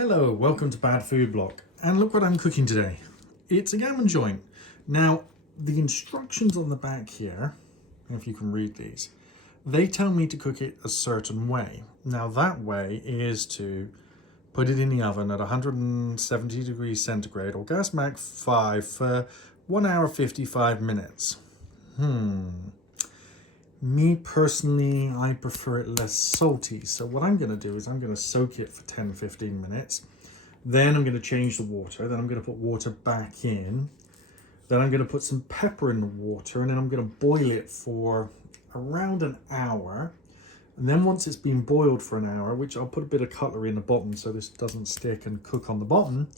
Hello, welcome to Bad Food Blog. And look what I'm cooking today. It's a gammon joint. Now, the instructions on the back here, if you can read these, they tell me to cook it a certain way. Now that way is to put it in the oven at 170 degrees centigrade or gas max 5 for 1 hour 55 minutes. Me personally, I prefer it less salty. So what I'm going to do is I'm going to soak it for 10-15 minutes. Then I'm going to change the water. Then I'm going to put water back in. Then I'm going to put some pepper in the water. And then I'm going to boil it for around an hour. And then once it's been boiled for an hour, which I'll put a bit of cutlery in the bottom so this doesn't stick and cook on the bottom,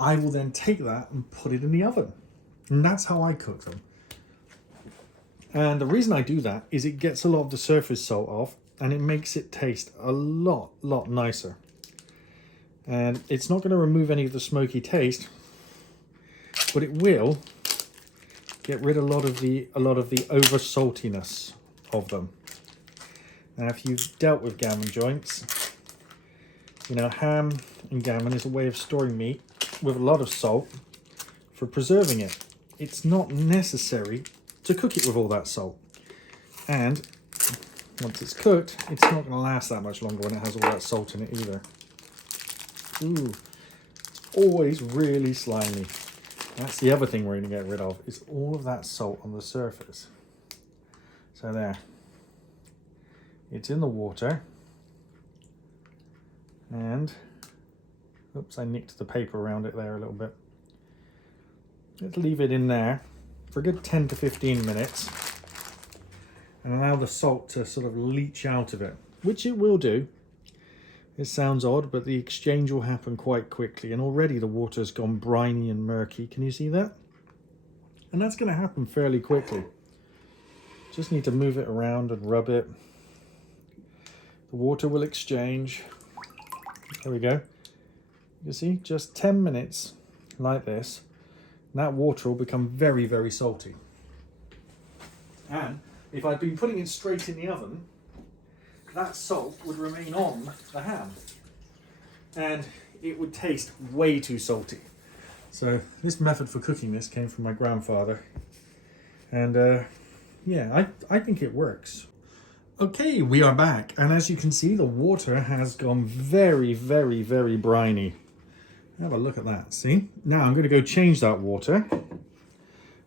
I will then take that and put it in the oven. And that's how I cook them. And the reason I do that is it gets a lot of the surface salt off and it makes it taste a lot nicer. And it's not going to remove any of the smoky taste, but it will get rid of a lot of the over saltiness of them. Now, if you've dealt with gammon joints, you know, ham and gammon is a way of storing meat with a lot of salt for preserving it. It's not necessary to cook it with all that salt, and once it's cooked, it's not going to last that much longer when it has all that salt in it either. Ooh, it's always really slimy. That's the other thing we're going to get rid of, is all of that salt on the surface. So there, it's in the water, and oops, I nicked the paper around it there a little bit. Let's leave it in there for a good 10 to 15 minutes and allow the salt to sort of leach out of it, which it will do. It sounds odd, but the exchange will happen quite quickly, and already the water's gone briny and murky. Can you see that? And that's going to happen fairly quickly. Just need to move it around and rub it. The water will exchange. There we go. You see, just 10 minutes like this. That water will become very salty. And if I'd been putting it straight in the oven, that salt would remain on the ham. And it would taste way too salty. So this method for cooking this came from my grandfather. And yeah, I think it works. Okay, we are back. And as you can see, the water has gone very briny. Have a look at that, see? Now I'm going to go change that water,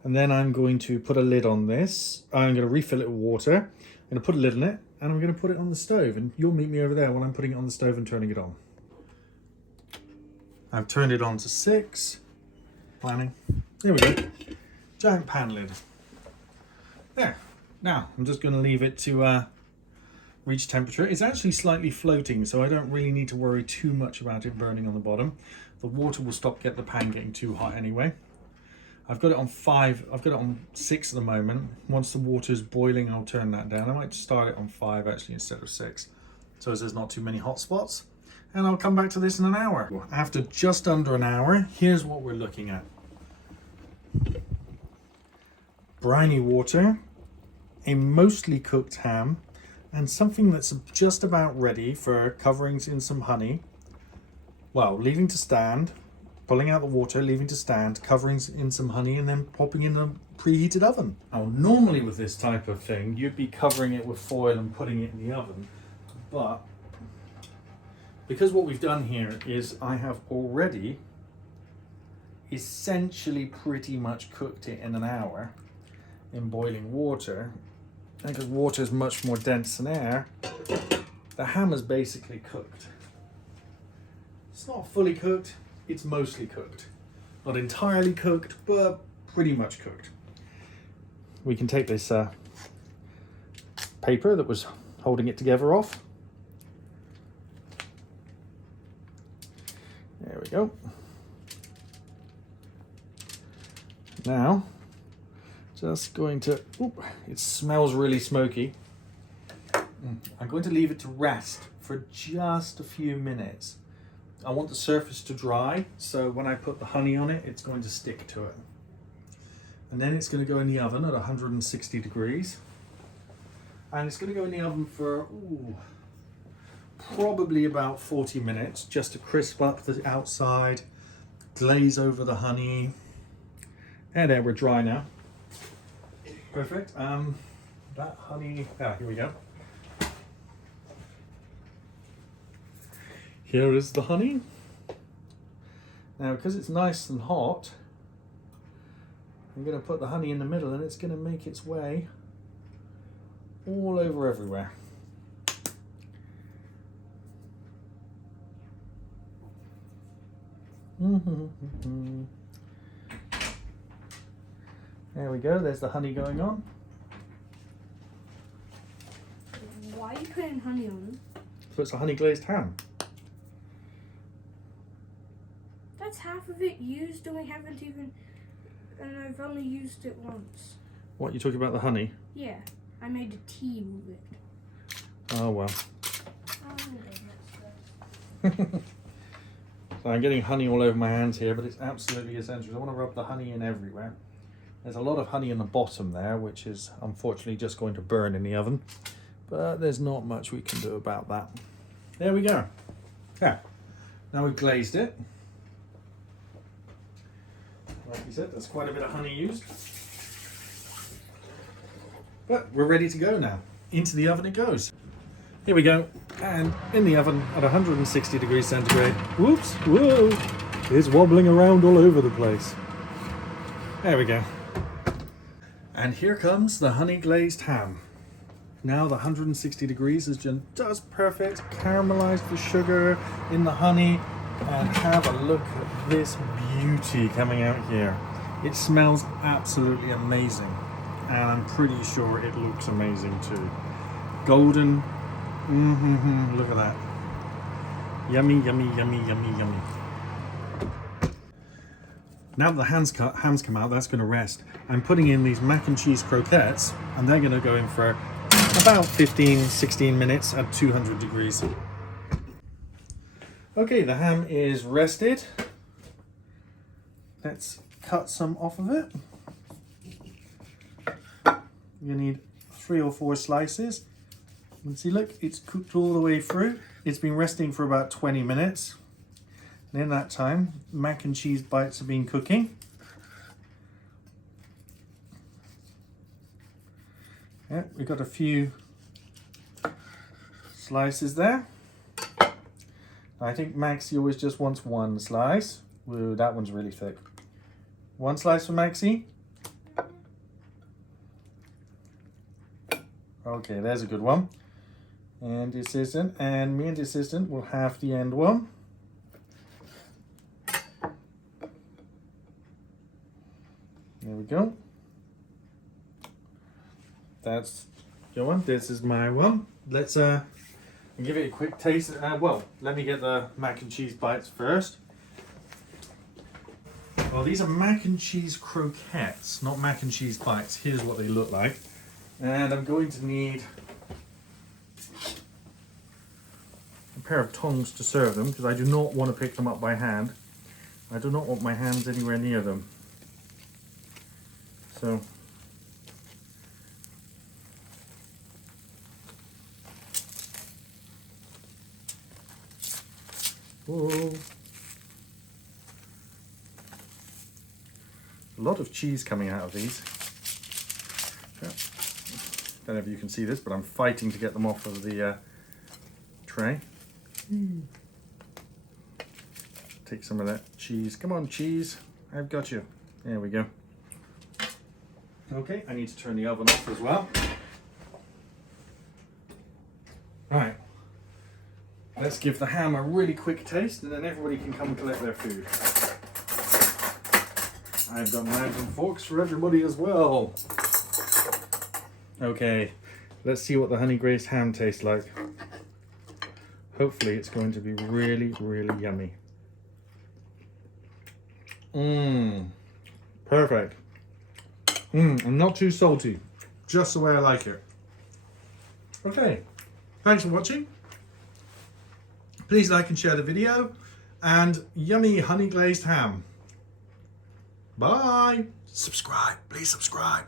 and then I'm going to put a lid on this. I'm going to refill it with water. I'm going to put a lid on it, and I'm going to put it on the stove, and you'll meet me over there while I'm putting it on the stove and turning it on. I've turned it on to 6. Planning. There we go. Giant pan lid. There. Now I'm just going to leave it to reach temperature. It's actually slightly floating, so I don't really need to worry too much about it burning on the bottom. The water will stop the pan getting too hot anyway. I've got it on 5, I've got it on 6 at the moment. Once the water's boiling, I'll turn that down. I might start it on 5 actually instead of 6, so as there's not too many hot spots. And I'll come back to this in an hour. After just under an hour, here's what we're looking at. Briny water, a mostly cooked ham, and something that's just about ready for coverings in some honey. Well, leaving to stand, pulling out the water, leaving to stand, coverings in some honey, and then popping in the preheated oven. Now, normally with this type of thing, you'd be covering it with foil and putting it in the oven. But because what we've done here is I have already essentially pretty much cooked it in an hour in boiling water, and because water is much more dense than air, the ham is basically cooked. It's not fully cooked, it's mostly cooked. Not entirely cooked, but pretty much cooked. We can take this paper that was holding it together off. There we go. Now, just going to, it smells really smoky. I'm going to leave it to rest for just a few minutes. I want the surface to dry, so when I put the honey on it, it's going to stick to it. And then it's going to go in the oven at 160 degrees. And it's going to go in the oven for probably about 40 minutes just to crisp up the outside, glaze over the honey. And there, we're dry now. Perfect. That honey, here we go. Here is the honey. Now, because it's nice and hot, I'm going to put the honey in the middle and it's going to make its way all over everywhere. There we go, there's the honey going on. Why are you putting honey on? So it's a honey glazed ham. That's half of it used and we haven't even, and I've only used it once. What, you talking about the honey? Yeah, I made a tea with it. Oh well. Oh, So I'm getting honey all over my hands here, but it's absolutely essential. I want to rub the honey in everywhere. There's a lot of honey in the bottom there, which is unfortunately just going to burn in the oven. But there's not much we can do about that. There we go. Yeah. Now we've glazed it. Like you said, there's quite a bit of honey used. But we're ready to go now. Into the oven it goes. Here we go. And in the oven at 160 degrees centigrade. Whoops, whoa. It's wobbling around all over the place. There we go. And here comes the honey glazed ham. Now the 160 degrees is just perfect. Caramelized the sugar in the honey. And have a look at this beauty coming out here. It smells absolutely amazing. And I'm pretty sure it looks amazing too. Golden. Look at that. Yummy, yummy, yummy, yummy, yummy. Now that the hams come out, that's going to rest. I'm putting in these mac and cheese croquettes, and they're going to go in for about 15-16 minutes at 200 degrees. Okay, the ham is rested. Let's cut some off of it. You need 3 or 4 slices. You can see, look, it's cooked all the way through. It's been resting for about 20 minutes. And in that time, mac and cheese bites have been cooking. Yeah, we've got a few slices there. I think Maxie always just wants 1 slice. Ooh, that one's really thick. 1 slice for Maxie. Okay, there's a good one. And the assistant, and me and the assistant will have the end one. There we go. That's your one. This is my one. Let's give it a quick taste. Well, let me get the mac and cheese bites first. Well, these are mac and cheese croquettes, not mac and cheese bites. Here's what they look like. And I'm going to need a pair of tongs to serve them because I do not want to pick them up by hand. I do not want my hands anywhere near them. So whoa. A lot of cheese coming out of these. Don't know if you can see this, but I'm fighting to get them off of the tray. Take some of that cheese. Come on, cheese. I've got you. There we go. Okay, I need to turn the oven off as well. Right. Let's give the ham a really quick taste and then everybody can come and collect their food. I've got knives and forks for everybody as well. Okay, let's see what the honey glazed ham tastes like. Hopefully it's going to be really, really yummy. Perfect. And not too salty. Just the way I like it. Okay, thanks for watching. Please like and share the video. And yummy honey glazed ham. Bye. Subscribe, please subscribe.